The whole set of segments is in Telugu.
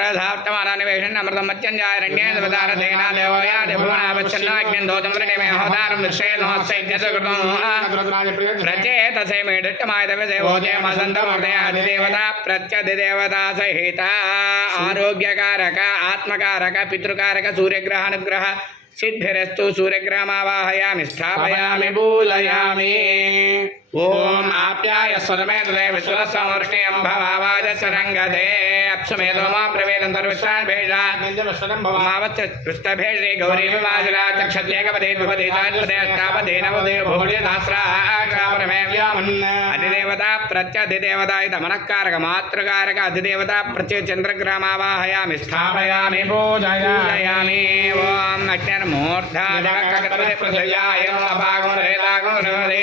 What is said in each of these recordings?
రథాప్తమానానివేశన్ అమృతం మత్యంజారణ్యేన దేవదారధేనా దేవయా దేవోనావచ్చన్నాగ్నిం దోతం వృణిమే హోదారం విశ్వేనోత్సైజ్ఞసుకృతం ప్రచేతసే మేడుట్టమాయదవసేవోజయమసంతమృదయాదిదేవత ప్రత్యధిదేవతా సహిత ఆరోగ్యకారక ఆత్మకారక పితృకారక సూర్యగ్రహానుగ్రహ సిద్ధిరస్తు సూర్యగ్రహమావాహయామి స్థాపయామి పూజయామి ఓం ఆప్యాయ స్వరమే హృదయ విశ్వసమృష్ణియం భవావాజసరంగదే అప్సుమేదో మా ప్రవేదం తర్విశ్రాన్ ప్రత్యధిదేవత ఇద మనఃకారక మాతృకారక అధిదేవత ప్రత్య చంద్రగ్రామావాహయామి స్థాపయామి పూజయామి. ఓం అజ్ఞానమూర్ధాజగత్కృతే భాగం రేదాగం రవదే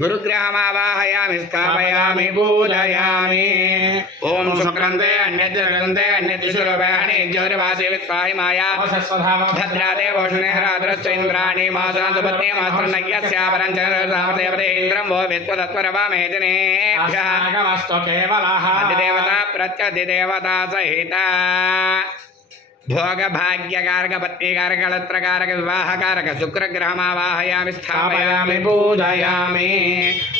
गुरुग्रहमावाहयामि स्थापयामि बोधयामि ॐ सुक्रन्ते अन्यद्रन्ते अन्यद्विशुरूपाणि ज्योतिर्वासि विस्वाहि माया। भद्रादे भूषणे हराद्रश्च इन्द्राणि मासान्तपत्नी मास्तुर्नज्ञस्यापरञ्चनसामदेवते इन्द्रं वो विश्वतत्वरवामेदिनेभ्यः अतिदेवता प्रत्यधिदेवता सहिता। भोगभाग्यकारकपत्नीकारकलत्रकारक विवाहकारक शुक्रग्रहमावाहयामि स्थापयामि पूजयामि।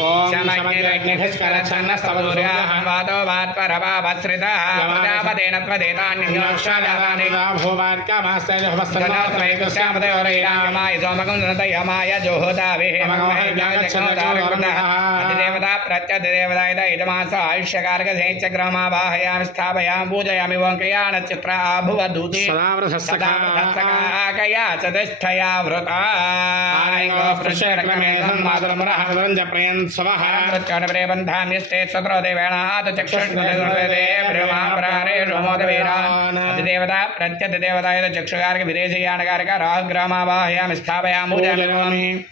ॐ शमग्निरग्निधस्कलच्छन्नस्तवदुर्गाहवादो वात्परवाभस्रितः प्रजापतेन त्वदेतान्योक्षादावानिभूमात्कमास्तैकस्यामतयोरैणामाय सोमकुन्दनतयमाय जोहोदाविहेमदेवता प्रत्यधिदेवतायत इदमास आयुष्यकारकसेच्चग्रहमावाहयामि स्थापयामि पूजयामि नक्षत्र ఓం క్రియాణచిత్ర ఆభువ దూతి సదాకయా చతిష్టయా వృతా ప్రచోడప్రేబంధాన్యస్తే స్వగ్రో దేవేణాత్ చక్షుష్దే బ్రహ్మాపరారే రోమోదవీరాదేవత ప్రత్యధిదేవతాయుధ చక్షుగారిక విదేశీయానగారిక రాహుగ్రామావాహయామి స్థాపయామి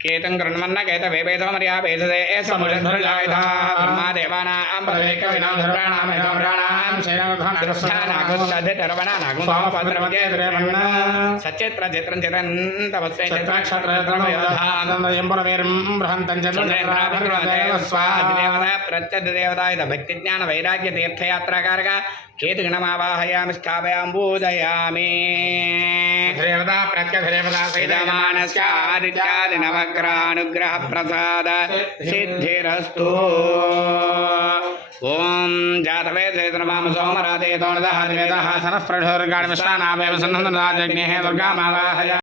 కేతం కృణ్వన్న కేత వేపేతో మర్యా వేదదే సముజధ్వజాయుధా బ్రహ్మా దేవానాం ప్రవేక వినాధురాణాం యజోరాణాం శైలనాగుసధితరవణానాగు సచిత్ర చిత్రం చిత్రం తపస్వే దేవత ప్రత్యదేవతాయుధ భక్తి జ్ఞాన వైరాగ్య తీర్థయాత్రాకారక కేతుగణమావాహయామి స్థాపయాం పూజయామి దేవతా ప్రత్యదేవతా సైదమానస్యాదిత్యాది నవగ్రహానుగ్రహ ప్రసాద సిద్ధిరస్తు. ఓం జాతవే చైతన్యమామ देतो नदः दुर्गा सनः प्रढोर्गाणमिश्राणावेव सन्नन्दनाजज्ञेः दुर्गामावाहय।